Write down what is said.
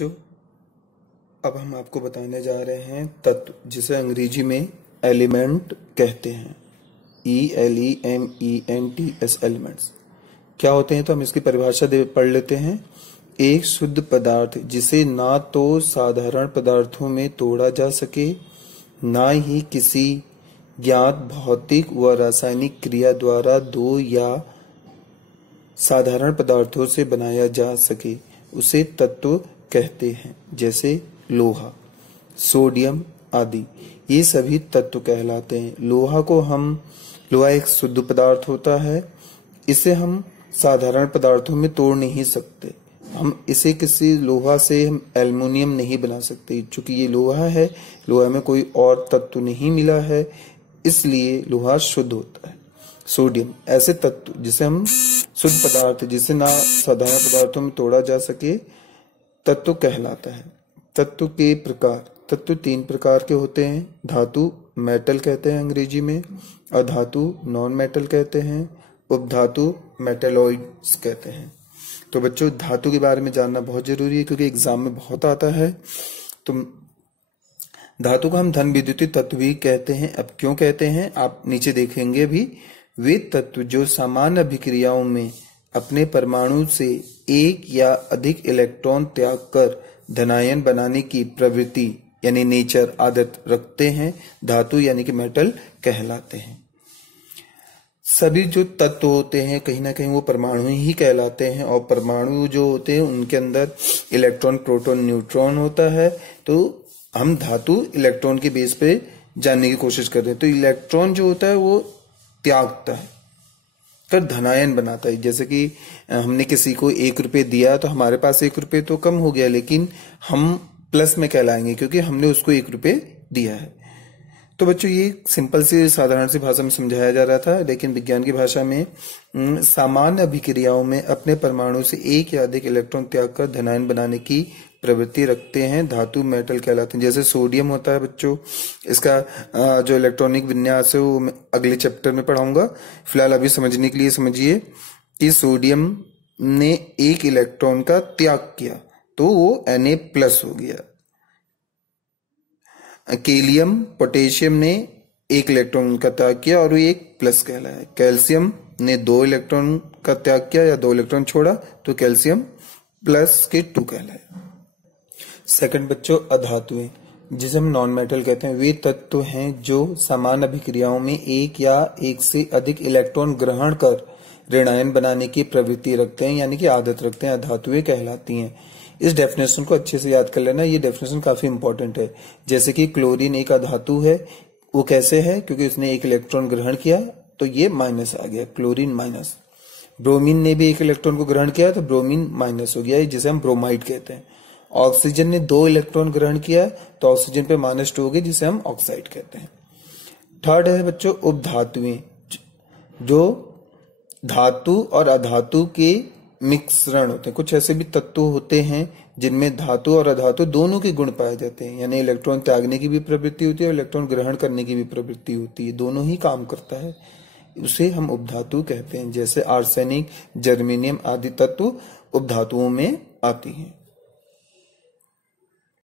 बच्चों, अब हम आपको बताने जा रहे हैं तत्व, जिसे अंग्रेजी में एलिमेंट कहते हैं। ELEMENTS एलिमेंट्स क्या होते हैं, तो हम इसकी परिभाषा पढ़ लेते हैं। एक शुद्ध पदार्थ जिसे ना तो साधारण पदार्थों में तोड़ा जा सके, ना ही किसी ज्ञात भौतिक व रासायनिक क्रिया द्वारा दो या साधारण पदार्थों से बनाया जा सके, उसे तत्व कहते हैं। जैसे लोहा, सोडियम आदि, ये सभी तत्व कहलाते हैं। लोहा एक शुद्ध पदार्थ होता है, इसे हम साधारण पदार्थों में तोड़ नहीं सकते। हम इसे किसी लोहा से हम एल्युमिनियम नहीं बना सकते, चूंकि ये लोहा है, लोहा में कोई और तत्व नहीं मिला है, इसलिए लोहा शुद्ध होता है। सोडियम ऐसे तत्व जिसे हम शुद्ध पदार्थ जिसे ना साधारण पदार्थों में तोड़ा जा सके, तत्व कहलाता है। तत्व के प्रकार, तत्व 3 प्रकार के होते हैं। धातु मेटल कहते हैं अंग्रेजी में, अधातु नॉन मेटल कहते हैं, उपधातु मेटेलॉइड्स कहते हैं। तो बच्चों, धातु के बारे में जानना बहुत जरूरी है, क्योंकि एग्जाम में बहुत आता है। तो धातु को हम धन विद्युतीय तत्व भी कहते हैं। अब क्यों कहते हैं, आप नीचे देखेंगे भी। वे तत्व जो सामान्य अभिक्रियाओं में अपने परमाणु से एक या अधिक इलेक्ट्रॉन त्याग कर धनायन बनाने की प्रवृत्ति यानी नेचर आदत रखते हैं, धातु यानी कि मेटल कहलाते हैं। सभी जो तत्व होते हैं कहीं ना कहीं वो परमाणु ही कहलाते हैं, और परमाणु जो होते हैं उनके अंदर इलेक्ट्रॉन, प्रोटॉन, न्यूट्रॉन होता है। तो हम धातु इलेक्ट्रॉन के बेस पे जानने की कोशिश कर रहे हैं। तो इलेक्ट्रॉन जो होता है वो त्यागता है, फिर धनायन बनाता है। जैसे कि हमने किसी को 1 रुपये दिया, तो हमारे पास 1 रुपये तो कम हो गया, लेकिन हम प्लस में कहलाएंगे क्योंकि हमने उसको 1 रुपये दिया है। तो बच्चों, ये सिंपल सी साधारण सी भाषा में समझाया जा रहा था, लेकिन विज्ञान की भाषा में सामान्य अभिक्रियाओं में अपने परमाणु से एक या अधिक इलेक्ट्रॉन त्याग कर धनायन बनाने की प्रवृत्ति रखते हैं, धातु मेटल कहलाते हैं। जैसे सोडियम होता है बच्चों, इसका जो इलेक्ट्रॉनिक विन्यास है वो मैं अगले चैप्टर में पढ़ाऊंगा। फिलहाल अभी समझने के लिए समझिए कि सोडियम ने 1 इलेक्ट्रॉन का त्याग किया तो वो Na+ हो गया। कैलियम, पोटेशियम ने 1 इलेक्ट्रॉन का त्याग किया और वो 1+ कहलाया। कैल्शियम ने 2 इलेक्ट्रॉन का त्याग किया या 2 इलेक्ट्रॉन छोड़ा तो कैल्शियम प्लस के 2 कहलाया। सेकंड बच्चों, अधातुएं जिसे हम नॉन मेटल कहते हैं, वे तत्व हैं जो समान अभिक्रियाओं में एक या एक से अधिक इलेक्ट्रॉन ग्रहण कर ऋणायन बनाने की प्रवृत्ति रखते हैं, यानी कि आदत रखते हैं, अधातुएं कहलाती हैं। इस डेफिनेशन को अच्छे से याद कर लेना, ये डेफिनेशन काफी इंपॉर्टेंट है। जैसे कि क्लोरीन एक अधातु है, वो कैसे है, क्योंकि उसने 1 इलेक्ट्रॉन ग्रहण किया तो ये माइनस आ गया, क्लोरीन माइनस। ब्रोमीन ने भी 1 इलेक्ट्रॉन को ग्रहण किया तो ब्रोमीन माइनस हो गया, जिसे हम ब्रोमाइड कहते हैं। ऑक्सीजन ने 2 इलेक्ट्रॉन ग्रहण किया तो ऑक्सीजन पे -2 हो गई, जिसे हम ऑक्साइड कहते हैं। थर्ड है बच्चों उपधातुएं, जो धातु और अधातु के मिश्रण होते हैं। कुछ ऐसे भी तत्व होते हैं जिनमें धातु और अधातु दोनों के गुण पाए जाते हैं, यानी इलेक्ट्रॉन त्यागने की भी प्रवृत्ति होती है और इलेक्ट्रॉन ग्रहण करने की भी प्रवृत्ति होती है, दोनों ही काम करता है, उसे हम उपधातु कहते हैं। जैसे आर्सेनिक, जर्मेनियम आदि तत्व उपधातुओं में आती हैं।